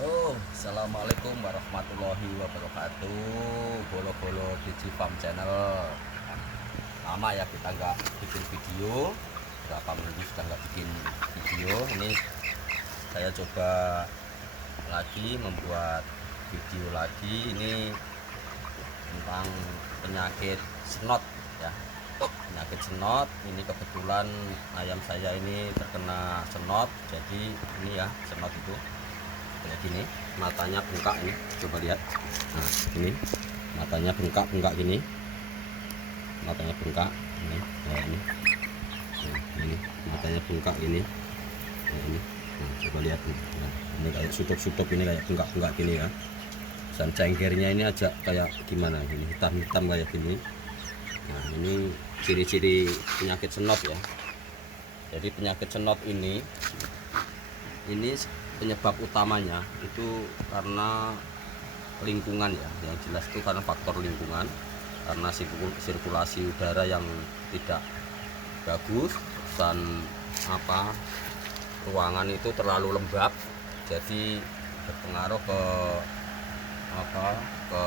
Oh, assalamualaikum warahmatullahi wabarakatuh. Bolo-bolo Digifarm Channel. Lama ya kita nggak bikin video. Berapa minggu sudah nggak bikin video. Ini saya coba lagi membuat video lagi. Ini tentang penyakit snot ya. Penyakit snot. Ini kebetulan ayam saya ini terkena snot. Jadi ini ya snot itu kayak gini, matanya bengkak ini, coba lihat. Nah ini matanya bengkak gini, matanya bengkak ini, nah, ini. Nah, ini matanya bengkak ini, nah, ini. Nah, coba lihat nih. Nah, ini kayak sutup ini kayak bengkak gini ya, dan cengkernya ini aja kayak gimana ini, hitam kayak gini. Nah ini ciri-ciri penyakit snot ya. Jadi penyakit snot ini penyebab utamanya itu karena lingkungan ya, yang jelas itu karena faktor lingkungan, karena sirkulasi udara yang tidak bagus dan ruangan itu terlalu lembab, jadi berpengaruh ke ke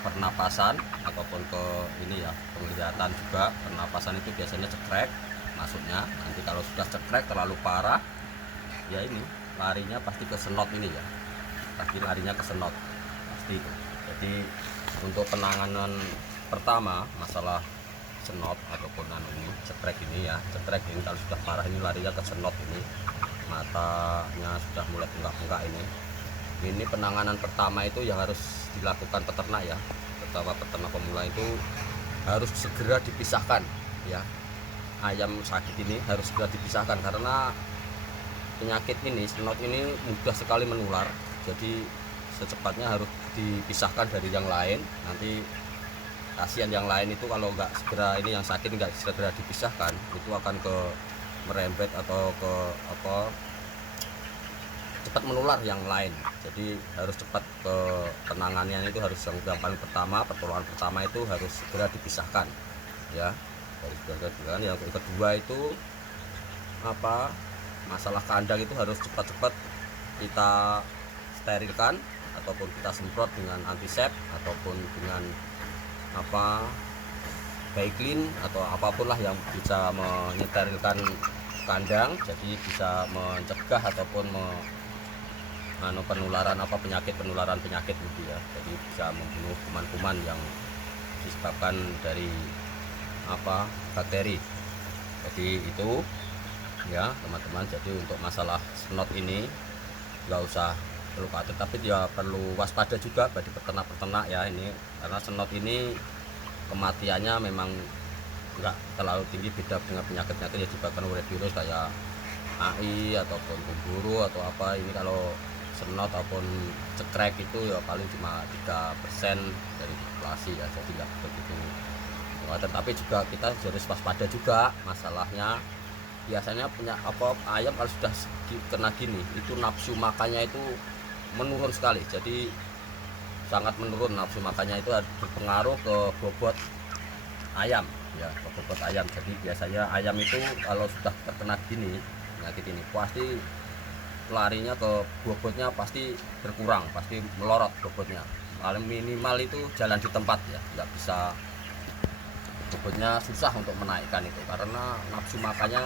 pernapasan ataupun ke ini ya, penglihatan juga. Pernapasan itu biasanya cekrek masuknya, nanti kalau sudah cekrek terlalu parah ya ini larinya pasti ke snot ini ya, pasti larinya ke snot pasti itu. Jadi untuk penanganan pertama masalah snot ataupun ini cekrek ini ya, cekrek ini kalau sudah parah ini larinya ke snot ini, matanya sudah mulai bengkak ini penanganan pertama itu yang harus dilakukan peternak ya. Pertama, peternak pemula itu harus segera dipisahkan ya, ayam sakit ini harus segera dipisahkan karena penyakit ini, snot ini mudah sekali menular. Jadi secepatnya harus dipisahkan dari yang lain. Nanti kasihan yang lain itu kalau nggak segera, ini yang sakit nggak segera dipisahkan, itu akan ke merembet atau ke cepat menular yang lain. Jadi harus cepat ke penanganannya, itu harus yang paling pertama, pertolongan pertama itu harus segera dipisahkan ya. Dari segera. Yang kedua itu masalah kandang itu harus cepat-cepat kita sterilkan ataupun kita semprot dengan antisep ataupun dengan Baiklin atau apapun lah yang bisa mensterilkan kandang, jadi bisa mencegah ataupun penularan penularan penyakit gitu ya. Jadi bisa membunuh kuman-kuman yang disebabkan dari bakteri. Jadi itu ya teman-teman. Jadi untuk masalah snot ini nggak usah perlu khawatir, tapi dia perlu waspada juga bagi peternak-peternak ya ini, karena snot ini kematiannya memang nggak terlalu tinggi, beda dengan penyakit-penyakit yang disebabkan oleh virus kayak AI ataupun kumburu atau apa. Ini kalau snot ataupun cekrek itu ya paling cuma 3% dari populasi ya, jadi nggak begitu khawatir. Tapi juga kita harus waspada juga masalahnya. Biasanya punya ayam kalau sudah kena gini itu nafsu makannya itu menurun sekali. Jadi sangat menurun nafsu makannya, itu berpengaruh ke bobot ayam ya, ke bobot ayam. Jadi biasanya ayam itu kalau sudah terkena gini penyakit ini pasti larinya ke bobotnya pasti berkurang, pasti melorot bobotnya. Paling minimal itu jalan di tempat ya, nggak bisa, bobotnya susah untuk menaikkan itu karena nafsu makannya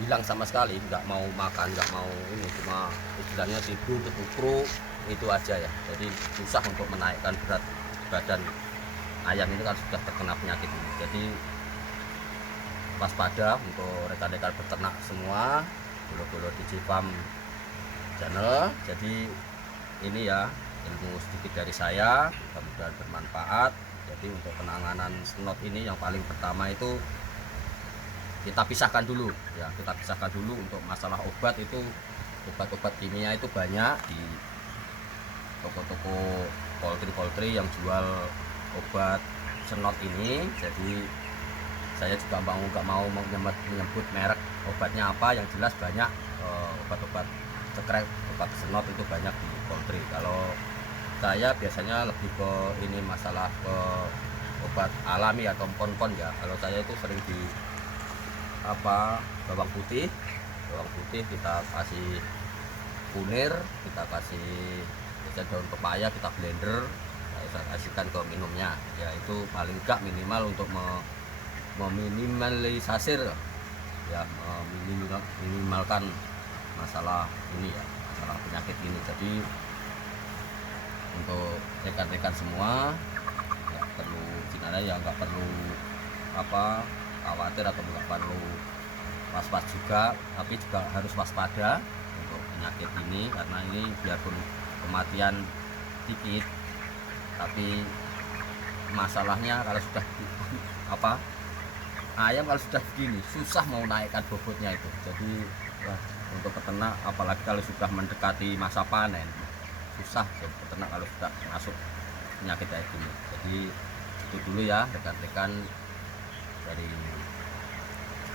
hilang sama sekali, nggak mau makan, nggak mau ini, cuma istilahnya tidur ketukruk itu aja ya. Jadi susah untuk menaikkan berat badan ayam ini kan sudah terkena penyakit ini. Jadi waspada untuk rekan-rekan peternak semua, bolo-bolo Digifarm Channel. Jadi ini ya ilmu sedikit dari saya, mudah-mudahan bermanfaat. Jadi untuk penanganan snot ini yang paling pertama itu kita pisahkan dulu ya, kita pisahkan dulu. Untuk masalah obat itu, obat-obat kimia itu banyak di toko-toko poultry yang jual obat snot ini. Jadi saya juga nggak mau menyebut merek obatnya apa, yang jelas banyak obat-obat cekrek, obat snot itu banyak di poultry. Kalau saya biasanya lebih ke ini, masalah ke obat alami atau pon-pon ya. Kalau saya itu sering di bawang putih kita kasih kunir, kita kasih daun pepaya, kita blender, kita kasihkan ke minumnya ya. Itu paling enggak minimal untuk meminimalisir ya, meminimalkan masalah ini ya, masalah penyakit ini. Jadi untuk rekan-rekan semua ya, perlu sebenarnya ya nggak perlu khawatir atau nggak perlu was-was juga, tapi juga harus waspada untuk penyakit ini, karena ini biarpun kematian dikit, tapi masalahnya kalau sudah ayam kalau sudah begini susah mau naikkan bobotnya itu. Jadi untuk peternak apalagi kalau sudah mendekati masa panen susah jadi peternak kalau sudah masuk penyakit kayak gini. Jadi itu dulu ya rekan-rekan dari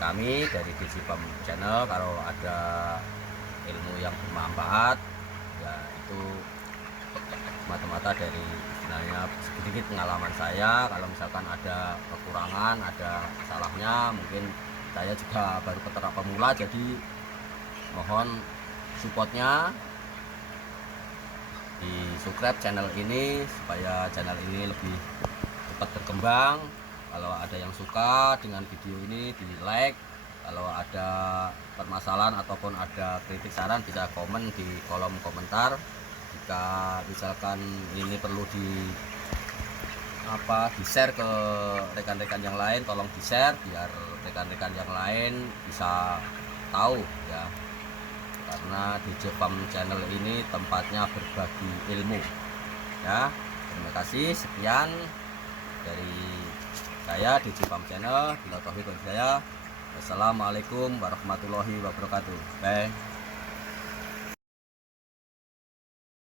kami dari Digipam Channel. Kalau ada ilmu yang bermanfaat ya itu mata-mata dari istilahnya sedikit pengalaman saya. Kalau misalkan ada kekurangan, ada salahnya, mungkin saya juga baru peternak pemula, jadi mohon supportnya, di subscribe channel ini supaya channel ini lebih cepat berkembang. Kalau ada yang suka dengan video ini di like, kalau ada permasalahan ataupun ada kritik saran bisa komen di kolom komentar. Jika misalkan ini perlu di share ke rekan-rekan yang lain, tolong di share biar rekan-rekan yang lain bisa tahu ya, karena Digipam Channel ini tempatnya berbagi ilmu ya. Terima kasih, sekian dari saya Digipam Channel. Bila taufiq dari saya, wassalamualaikum warahmatullahi wabarakatuh. Bye.